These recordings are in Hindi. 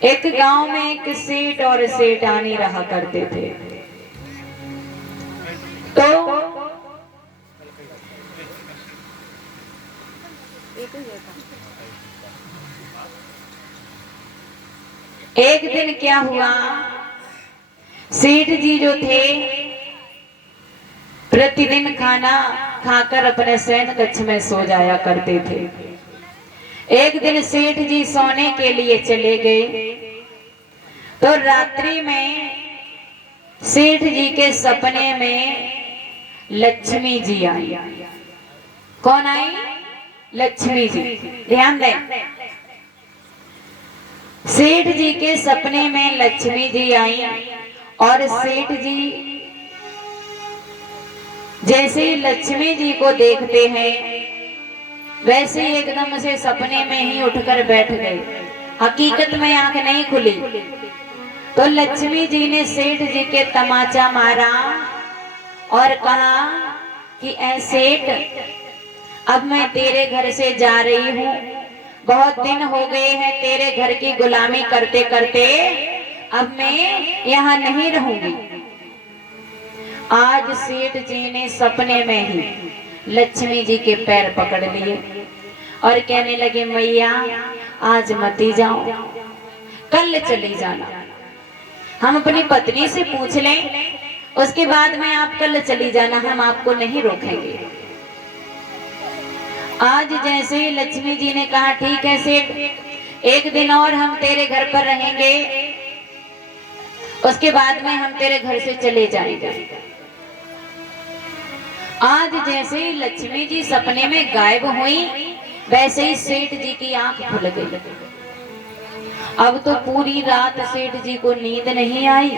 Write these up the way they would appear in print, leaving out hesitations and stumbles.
एक गांव में एक सेठ और सेठानी रहा करते थे। तो एक दिन क्या हुआ, सेठ जी जो थे प्रतिदिन खाना खाकर अपने शयन कक्ष में सो जाया करते थे। एक दिन सेठ जी सोने के लिए चले गए तो रात्रि में सेठ जी के सपने में लक्ष्मी जी आई। कौन आई? लक्ष्मी जी। ध्यान दें, सेठ जी के सपने में लक्ष्मी जी आई और सेठ जी जैसे ही लक्ष्मी जी को देखते हैं वैसे ही एकदम से सपने में ही उठकर बैठ गए। हकीकत में आंख नहीं खुली। तो लक्ष्मी जी ने सेठ जी के तमाचा मारा और कहा कि ऐ सेठ, अब मैं तेरे घर से जा रही हूँ। बहुत दिन हो गए हैं तेरे घर की गुलामी करते करते, अब मैं यहाँ नहीं रहूंगी। आज सेठ जी ने सपने में ही लक्ष्मी जी के पैर पकड़ लिए और कहने लगे, मैया आज मत ही जाओ, कल चली जाना। हम अपनी पत्नी से पूछ लें, उसके बाद में आप कल चली जाना, हम आपको नहीं रोकेंगे। आज जैसे ही लक्ष्मी जी ने कहा, ठीक है सेठ, एक दिन और हम तेरे घर पर रहेंगे, उसके बाद में हम तेरे घर से चले जाएंगे। आज जैसे ही लक्ष्मी जी सपने में गायब हुई वैसे ही सेठ जी की आंख खुल गई। अब तो पूरी रात सेठ जी को नींद नहीं आई।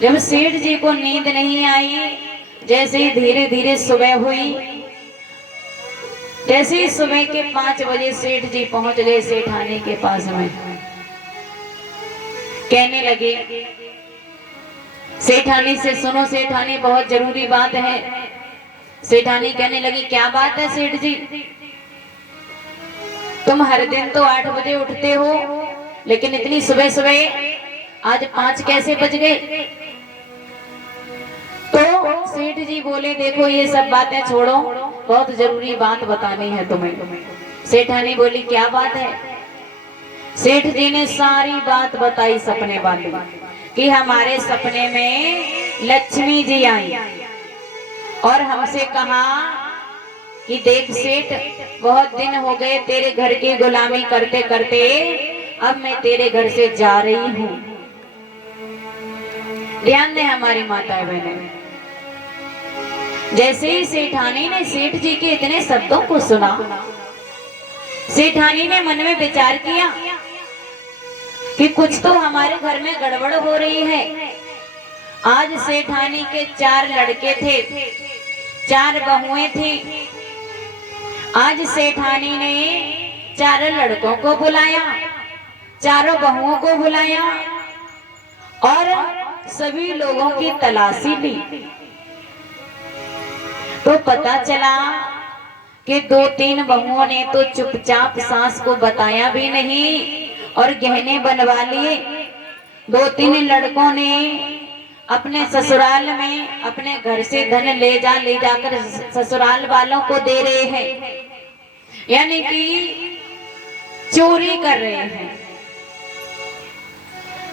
जब सेठ जी को नींद नहीं आई, जैसे ही धीरे धीरे सुबह हुई, जैसे ही सुबह के 5 बजे सेठ जी पहुंच गए सेठानी के पास में। कहने लगे सेठानी से, सुनो सेठानी, बहुत जरूरी बात है। सेठानी कहने लगी, क्या बात है सेठ जी? तुम हर दिन तो 8 बजे उठते हो, लेकिन इतनी सुबह सुबह आज 5 कैसे बज गए? तो सेठ जी बोले, देखो ये सब बातें छोड़ो, बहुत जरूरी बात बतानी है तुम्हें। सेठानी बोली, क्या बात है? सेठ जी ने सारी बात बताई सपने वाली, कि हमारे सपने में लक्ष्मी जी आई और हमसे कहा कि देख सेठ, बहुत दिन हो गए तेरे घर की गुलामी करते करते, अब मैं तेरे घर से जा रही हूँ। ध्यान दें हमारी माताएं बहनें, जैसे ही सेठानी ने सेठ जी के इतने शब्दों को सुना, सेठानी ने मन में विचार किया कि कुछ तो हमारे घर में गड़बड़ हो रही है। आज सेठानी के 4 लड़के थे, 4 बहुएं थी। आज सेठानी ने 4 लड़कों को बुलाया, 4 बहुओं को बुलाया और सभी लोगों की तलाशी ली। तो पता चला कि 2-3 बहुओं ने तो चुपचाप सास को बताया भी नहीं और गहने बनवा लिए। 2-3 लड़कों ने अपने ससुराल में अपने घर से धन ले जाकर ससुराल वालों को दे रहे हैं, यानी कि चोरी कर रहे हैं।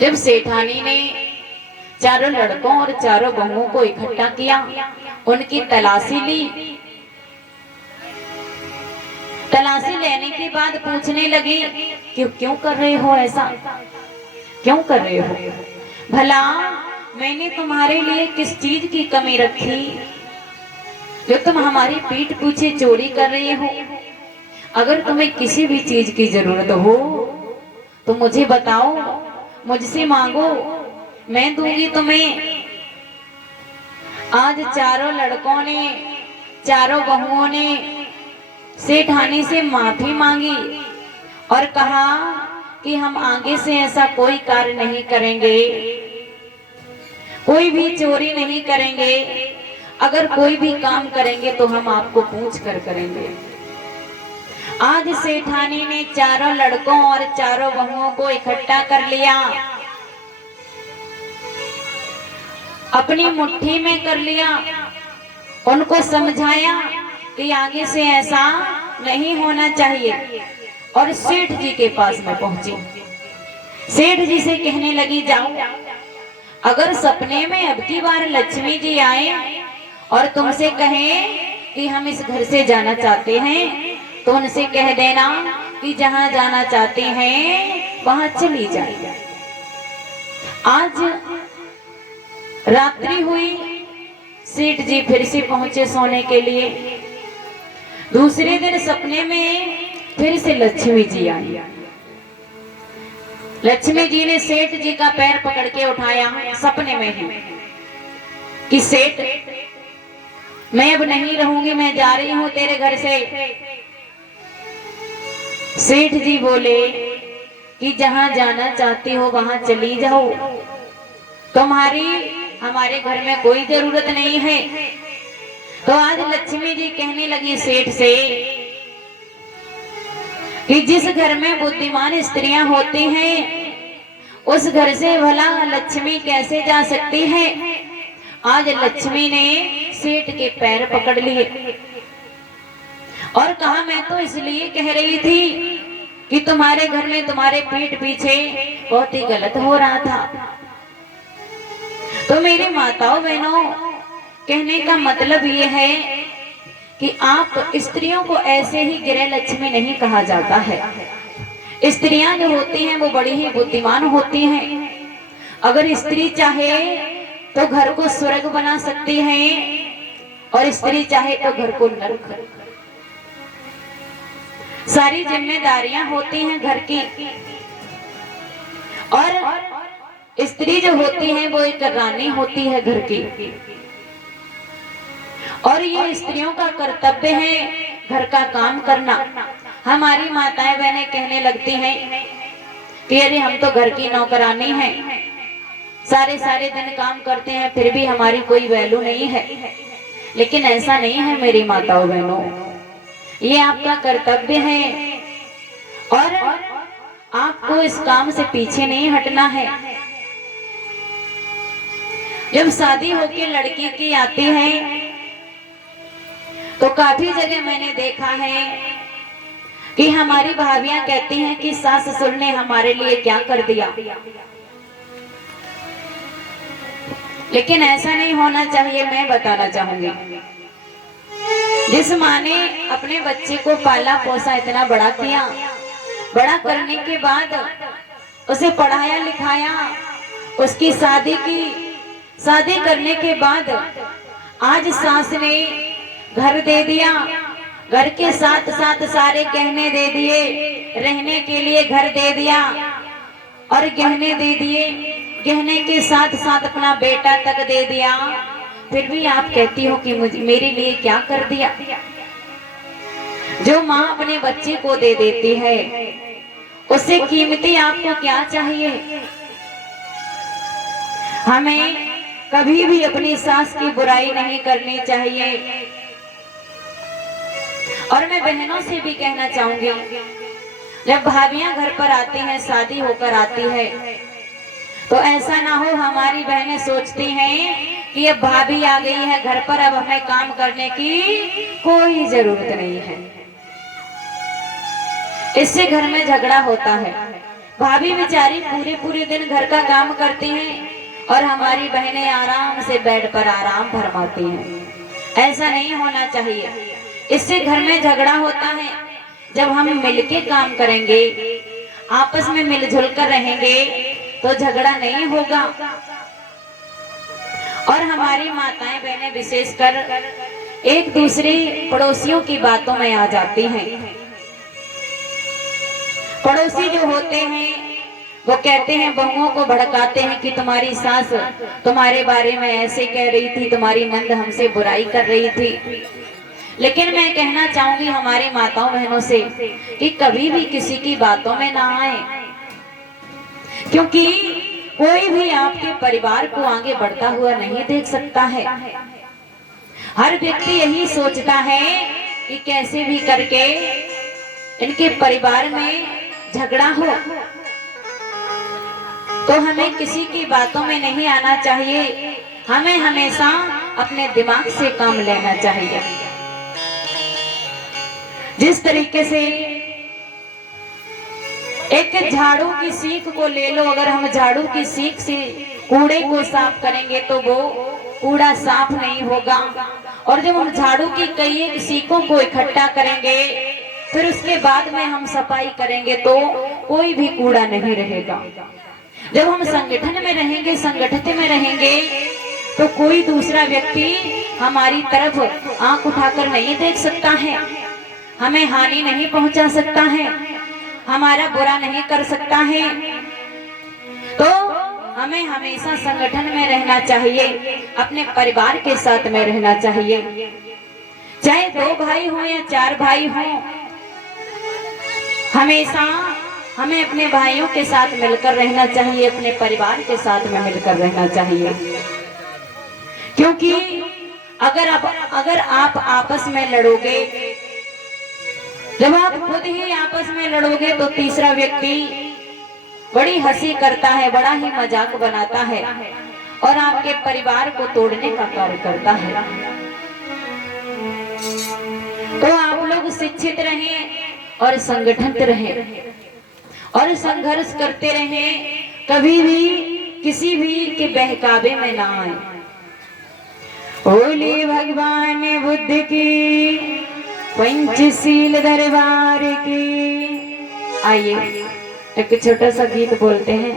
जब सेठानी ने 4 लड़कों और 4 बहुओं को इकट्ठा किया, उनकी तलाशी ली। तलाशी लेने के बाद पूछने लगी कि क्यों कर रहे हो ऐसा, क्यों कर रहे हो? भला मैंने तुम्हारे लिए किस चीज की कमी रखी जो तुम हमारी पीठ पीछे चोरी कर रहे हो? अगर तुम्हें किसी भी चीज की जरूरत हो तो मुझे बताओ, मुझसे मांगो, मैं दूंगी तुम्हें। आज 4 लड़कों ने, 4 बहुओं ने सेठानी से माफी मांगी और कहा कि हम आगे से ऐसा कोई कार्य नहीं करेंगे, कोई भी चोरी नहीं करेंगे। अगर कोई भी काम करेंगे तो हम आपको पूछ कर करेंगे। आज सेठानी ने चारों लड़कों और चारों बहुओं को इकट्ठा कर लिया, अपनी मुट्ठी में कर लिया, उनको समझाया कि आगे से ऐसा नहीं होना चाहिए। और सेठ जी के पास में पहुंची, सेठ जी से कहने लगी, जाओ अगर सपने में अब की बार लक्ष्मी जी आए और तुमसे कहें कि हम इस घर से जाना चाहते हैं, तो उनसे कह देना कि जहां जाना चाहते हैं वहां चली जाए। आज रात्रि हुई, सेठ जी फिर से पहुंचे सोने के लिए। दूसरे दिन सपने में फिर से लक्ष्मी जी आई। लक्ष्मी जी ने सेठ जी का पैर पकड़ के उठाया सपने में ही कि सेठ, मैं अब नहीं रहूंगी, मैं जा रही हूं तेरे घर से। सेठ जी बोले कि जहां जाना चाहती हो वहां चली जाओ, तुम्हारी हमारे घर में कोई जरूरत नहीं है। तो आज लक्ष्मी जी कहने लगी सेठ से कि जिस घर में बुद्धिमान स्त्रियां होती हैं, उस घर से भला लक्ष्मी कैसे जा सकती है। आज लक्ष्मी ने सेठ के पैर पकड़ लिए और कहा, मैं तो इसलिए कह रही थी कि तुम्हारे घर में तुम्हारे पीठ पीछे बहुत ही गलत हो रहा था। तो मेरी माताओं बहनों, कहने का मतलब ये है कि आप स्त्रियों को ऐसे ही गृह लक्ष्मी नहीं कहा जाता है। स्त्रियां जो होती हैं वो बड़ी ही बुद्धिमान होती हैं। अगर स्त्री चाहे तो घर को स्वर्ग बना सकती है और स्त्री चाहे तो घर को नरक। सारी जिम्मेदारियां होती हैं घर की, और स्त्री जो होती है वो एक रानी होती है घर की। और ये स्त्रियों का कर्तव्य है घर का काम करना। हमारी माताएं बहनें कहने लगती हैं कि अरे हम तो घर की नौकरानी हैं, सारे सारे दिन काम करते हैं फिर भी हमारी कोई वैल्यू नहीं है। लेकिन ऐसा नहीं है मेरी माताओं बहनों, ये आपका कर्तव्य है और आपको इस काम से पीछे नहीं हटना है। जब शादी होके लड़की की आती है तो काफी जगह मैंने देखा है कि हमारी भाभियां कहती हैं कि सास ससुर ने हमारे लिए क्या कर दिया। लेकिन ऐसा नहीं होना चाहिए। मैं बताना चाहूंगी, जिस माँ ने अपने बच्चे को पाला पोसा इतना बड़ा किया, बड़ा करने के बाद उसे पढ़ाया लिखाया, उसकी शादी की, शादी करने के बाद आज सास ने घर दे दिया, घर के साथ साथ सारे गहने दे दिए, रहने के लिए घर दे दिया और गहने दे दिए, गहने के साथ साथ अपना बेटा तक दे दिया। फिर भी आप कहती हो कि मुझे मेरे लिए क्या कर दिया। जो माँ अपने बच्चे को दे देती है उससे कीमती आपको क्या चाहिए। हमें कभी भी अपनी सास की बुराई नहीं करनी चाहिए। और मैं बहनों से भी कहना चाहूंगी, जब भाभियां घर पर आती हैं, शादी होकर आती है, तो ऐसा ना हो हमारी बहनें सोचती हैं कि अब भाभी आ गई है घर पर, अब हमें काम करने की कोई जरूरत नहीं है। इससे घर में झगड़ा होता है। भाभी बेचारी पूरे पूरे दिन घर का काम करती हैं और हमारी बहनें आराम से बेड पर आराम फरमाती हैं। ऐसा नहीं होना चाहिए। इससे घर में झगड़ा होता है। जब हम मिलके काम करेंगे, आपस में मिलजुल कर रहेंगे, तो झगड़ा नहीं होगा। और हमारी माताएं बहनें विशेषकर एक दूसरे पड़ोसियों की बातों में आ जाती हैं। पड़ोसी जो होते हैं वो कहते हैं, बहुओं को भड़काते हैं कि तुम्हारी सास तुम्हारे बारे में ऐसे कह रही थी, तुम्हारी नंद हमसे बुराई कर रही थी। लेकिन मैं कहना चाहूंगी हमारी माताओं बहनों से कि कभी भी किसी की बातों में ना आए, क्योंकि कोई भी आपके परिवार को आगे बढ़ता हुआ नहीं देख सकता है। हर व्यक्ति यही सोचता है कि कैसे भी करके इनके परिवार में झगड़ा हो तो हमें किसी की बातों में नहीं आना चाहिए। हमें हमेशा अपने दिमाग से काम लेना चाहिए। जिस तरीके से एक झाड़ू की सीख को ले लो, अगर हम झाड़ू की सीख से कूड़े को साफ करेंगे तो वो कूड़ा साफ नहीं होगा। और जब हम झाड़ू की कई एक सीखों को इकट्ठा करेंगे फिर उसके बाद में हम सफाई करेंगे तो कोई भी कूड़ा नहीं रहेगा। जब हम संगठन में रहेंगे, संगठित में रहेंगे तो कोई दूसरा व्यक्ति हमारी तरफ आंख उठाकर नहीं देख सकता है, हमें हानि नहीं पहुंचा सकता है, हमारा बुरा नहीं कर सकता है। तो हमें हमेशा संगठन में रहना चाहिए, अपने परिवार के साथ में रहना चाहिए। चाहे 2 भाई हो या 4 भाई हो, हमेशा हमें अपने भाइयों के साथ मिलकर रहना चाहिए, अपने परिवार के साथ में मिलकर रहना चाहिए। क्योंकि अगर आप आपस में लड़ोगे, जब आप खुद ही आपस में लड़ोगे तो तीसरा व्यक्ति बड़ी हंसी करता है, बड़ा ही मजाक बनाता है और आपके परिवार को तोड़ने का कार्य करता है। तो आप लोग शिक्षित रहें और संगठित रहें और संघर्ष करते रहें, कभी भी किसी भी के बहकावे में ना आए। बोले भगवान बुद्ध की, पंचशील दरबार की। आइए एक छोटा सा गीत बोलते हैं।